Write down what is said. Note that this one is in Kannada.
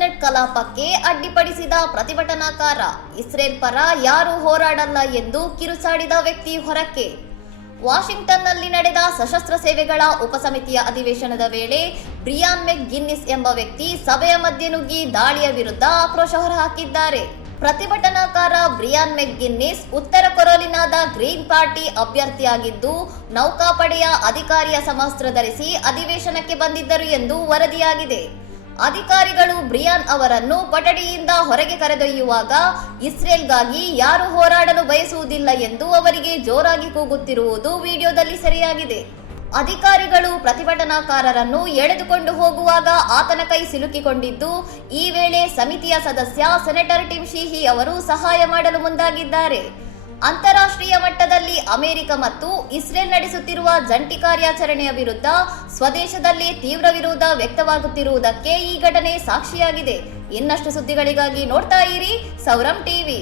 ಸೆನೆಟ್ ಕಲಾಪಕ್ಕೆ ಅಡ್ಡಿಪಡಿಸಿದ ಪ್ರತಿಭಟನಾಕಾರ. ಇಸ್ರೇಲ್ ಪರ ಯಾರೂ ಹೋರಾಡಲ್ಲ ಎಂದು ಕಿರುಚಾಡಿದ ವ್ಯಕ್ತಿ ಹೊರಕ್ಕೆ. ವಾಷಿಂಗ್ಟನ್ನಲ್ಲಿ ನಡೆದ ಸಶಸ್ತ್ರ ಸೇವೆಗಳ ಉಪಸಮಿತಿಯ ಅಧಿವೇಶನದ ವೇಳೆ ಬ್ರಿಯಾನ್ ಮೆಕ್ ಗಿನ್ನಿಸ್ ಎಂಬ ವ್ಯಕ್ತಿ ಸಭೆಯ ಮಧ್ಯೆ ನುಗ್ಗಿ ದಾಳಿಯ ವಿರುದ್ಧ ಆಕ್ರೋಶ ಹೊರಹಾಕಿದ್ದಾರೆ. ಪ್ರತಿಭಟನಾಕಾರ ಬ್ರಿಯಾನ್ ಮೆಕ್ ಗಿನ್ನಿಸ್ ಉತ್ತರ ಕೊರೋಲಿನಾದ ಗ್ರೀನ್ ಪಾರ್ಟಿ ಅಭ್ಯರ್ಥಿಯಾಗಿದ್ದು ನೌಕಾಪಡೆಯ ಅಧಿಕಾರಿಯ ಸಮವಸ್ತ್ರ ಧರಿಸಿ ಅಧಿವೇಶನಕ್ಕೆ ಬಂದಿದ್ದರು ಎಂದು ವರದಿಯಾಗಿದೆ. ಅಧಿಕಾರಿಗಳು ಬ್ರಿಯಾನ್ ಅವರನ್ನು ಕೊಠಡಿಯಿಂದ ಹೊರಗೆ ಕರೆದೊಯ್ಯುವಾಗ ಇಸ್ರೇಲ್ಗಾಗಿ ಯಾರು ಹೋರಾಡಲು ಬಯಸುವುದಿಲ್ಲ ಎಂದು ಅವರಿಗೆ ಜೋರಾಗಿ ಕೂಗುತ್ತಿರುವುದು ವಿಡಿಯೋದಲ್ಲಿ ಸೆರೆಯಾಗಿದೆ. ಅಧಿಕಾರಿಗಳು ಪ್ರತಿಭಟನಾಕಾರರನ್ನು ಎಳೆದುಕೊಂಡು ಹೋಗುವಾಗ ಆತನ ಕೈ ಸಿಲುಕಿಕೊಂಡಿದ್ದು, ಈ ವೇಳೆ ಸಮಿತಿಯ ಸದಸ್ಯ ಸೆನೆಟರ್ ಟಿಮ್ ಶೀಹಿ ಅವರು ಸಹಾಯ ಮಾಡಲು ಮುಂದಾಗಿದ್ದಾರೆ. ಅಂತಾರಾಷ್ಟ್ರೀಯ ಮಟ್ಟದಲ್ಲಿ ಅಮೆರಿಕ ಮತ್ತು ಇಸ್ರೇಲ್ ನಡೆಸುತ್ತಿರುವ ಜಂಟಿ ಕಾರ್ಯಾಚರಣೆಯ ವಿರುದ್ಧ ಸ್ವದೇಶದಲ್ಲಿ ತೀವ್ರ ವಿರೋಧ ವ್ಯಕ್ತವಾಗುತ್ತಿರುವುದಕ್ಕೆ ಈ ಘಟನೆ ಸಾಕ್ಷಿಯಾಗಿದೆ. ಇನ್ನಷ್ಟು ಸುದ್ದಿಗಳಿಗಾಗಿ ನೋಡ್ತಾ ಇರಿ ಸೌರಂ ಟಿವಿ.